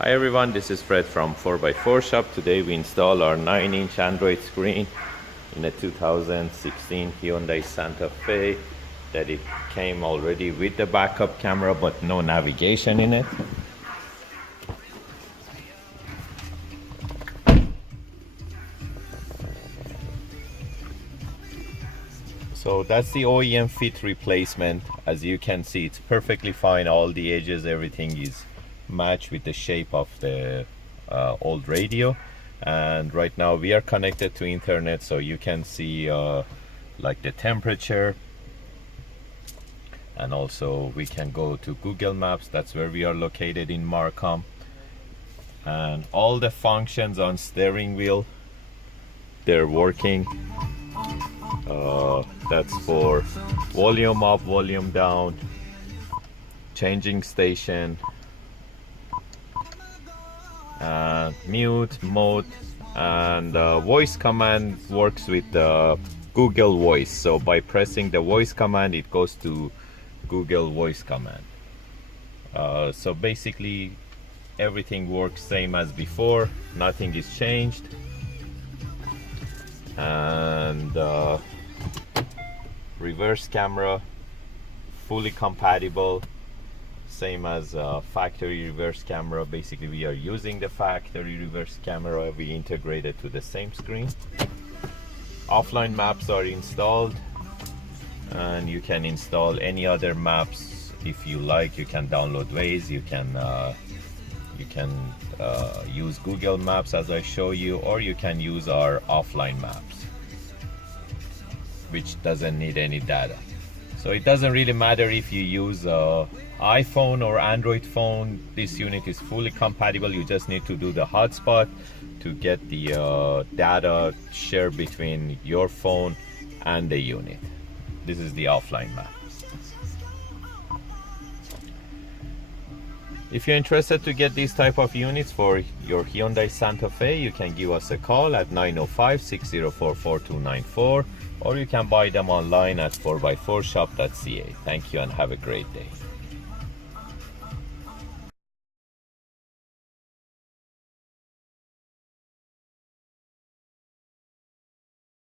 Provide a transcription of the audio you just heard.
Hi everyone, this is Fred from 4x4 Shop. Today we install our 9-inch Android screen in a 2016 Hyundai Santa Fe that it came already with the backup camera but no navigation in it. So that's the OEM fit replacement. As you can see, it's perfectly fine. All the edges, everything is matched with the shape of the old radio. And right now we are connected to internet, so you can see like the temperature, and also we can go to Google Maps. That's where we are located in Markham. And all the functions on steering wheel, they're working. That's for volume up, volume down, changing station, mute, mode, and voice command works with Google Voice. So by pressing the voice command, it goes to Google Voice command. So basically everything works same as before, nothing is changed. And reverse camera fully compatible, same as factory reverse camera. Basically we are using the factory reverse camera, we integrated to the same screen. Offline maps are installed, and you can install any other maps if you like. You can download Waze, you can use Google Maps as I show you, or you can use our offline maps, which doesn't need any data. So it doesn't really matter if you use iPhone or Android phone. This unit is fully compatible. You just need to do the hotspot to get the data shared between your phone and the unit. This is the offline map. If you're interested to get these type of units for your Hyundai Santa Fe, you can give us a call at 905-604-4294, or you can buy them online at 4x4shop.ca. Thank you and have a great day.